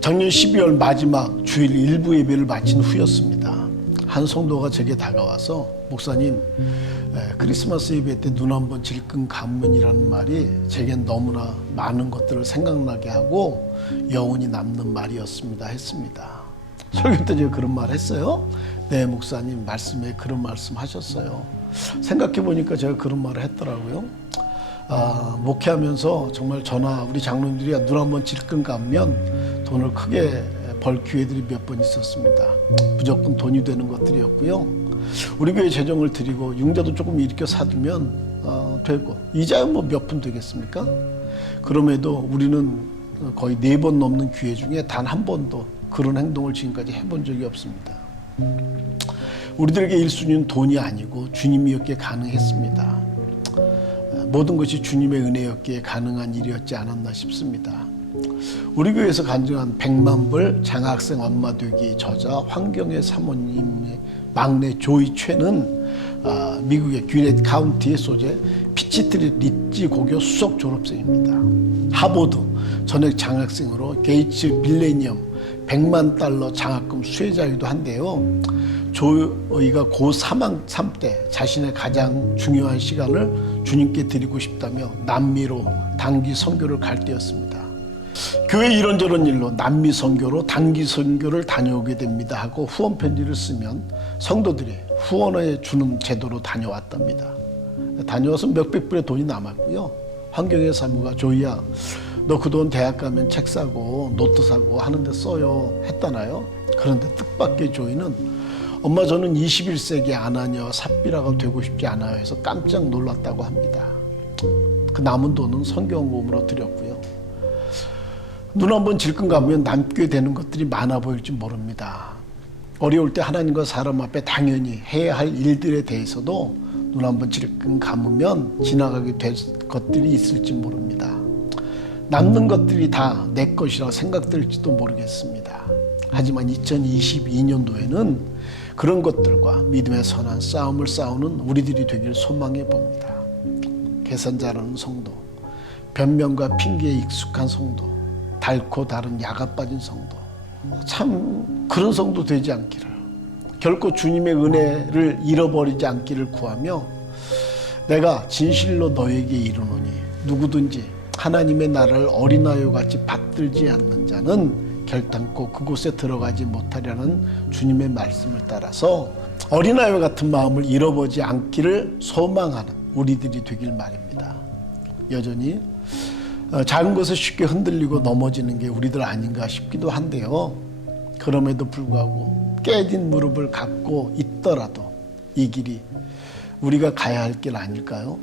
작년 12월 마지막 주일 일부 예배를 마친 후였습니다. 한 성도가 제게 다가와서 목사님 에, 크리스마스 예배 때 눈 한번 질끈 감면이라는 말이 제겐 너무나 많은 것들을 생각나게 하고 여운이 남는 말이었습니다 했습니다. 설교 때 제가 그런 말 했어요? 네 목사님 말씀에 그런 말씀 하셨어요. 생각해 보니까 제가 그런 말을 했더라고요. 아, 목회하면서 정말 저나 우리 장로님들이 눈 한번 질끈 감면 돈을 크게 벌 기회들이 몇 번 있었습니다. 무조건 돈이 되는 것들이었고요. 우리 교회 재정을 드리고 융자도 조금 일으켜 사두면 어, 되고 이자야 뭐몇 푼 되겠습니까? 그럼에도 우리는 거의 네 번 넘는 기회 중에 단 한 번도 그런 행동을 지금까지 해본 적이 없습니다. 우리들에게 1순위는 돈이 아니고 주님이었기에 가능했습니다. 모든 것이 주님의 은혜였기에 가능한 일이었지 않았나 싶습니다. 우리 교회에서 간증한 백만불 장학생 엄마 되기 저자 황경애 사모님의 막내 조이 최는 아, 미국의 귀넷 카운티의 소재 피치트리 리치 고교 수석 졸업생입니다. 하버드 전액 장학생으로 게이츠 밀레니엄 100만 달러 장학금 수혜자이기도 한데요. 조이가 고3 3때 자신의 가장 중요한 시간을 주님께 드리고 싶다며 남미로 단기 선교를 갈 때였습니다. 교회 이런저런 일로 남미 선교로 단기 선교를 다녀오게 됩니다 하고 후원 편지를 쓰면 성도들이 후원해 주는 제도로 다녀왔답니다. 다녀와서 몇백 불의 돈이 남았고요. 환경의 사무가 조이야 너 그 돈 대학 가면 책 사고 노트 사고 하는데 써요 했다나요? 그런데 뜻밖의 조이는 엄마 저는 21세기 아나녀 삽비라가 되고 싶지 않아요 해서 깜짝 놀랐다고 합니다. 그 남은 돈은 성경공으로 드렸고요. 눈 한번 질끈 감으면 남게 되는 것들이 많아 보일지 모릅니다. 어려울 때 하나님과 사람 앞에 당연히 해야 할 일들에 대해서도 눈 한번 질끈 감으면 지나가게 될 것들이 있을지 모릅니다. 남는 것들이 다 내 것이라 생각될지도 모르겠습니다. 하지만 2022년도에는 그런 것들과 믿음의 선한 싸움을 싸우는 우리들이 되길 소망해 봅니다. 계산 잘하는 성도, 변명과 핑계에 익숙한 성도, 닳고 다른 야가 빠진 성도, 참 그런 성도 되지 않기를, 결코 주님의 은혜를 잃어버리지 않기를 구하며 내가 진실로 너에게 이르노니 누구든지 하나님의 나라를 어린아이와 같이 받들지 않는 자는 결단코 그곳에 들어가지 못하려는 주님의 말씀을 따라서 어린아이와 같은 마음을 잃어버리지 않기를 소망하는 우리들이 되길 말입니다. 여전히 어, 작은 것에 쉽게 흔들리고 넘어지는 게 우리들 아닌가 싶기도 한데요. 그럼에도 불구하고 깨진 무릎을 갖고 있더라도 이 길이 우리가 가야 할 길 아닐까요?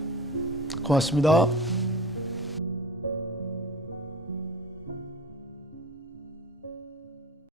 고맙습니다.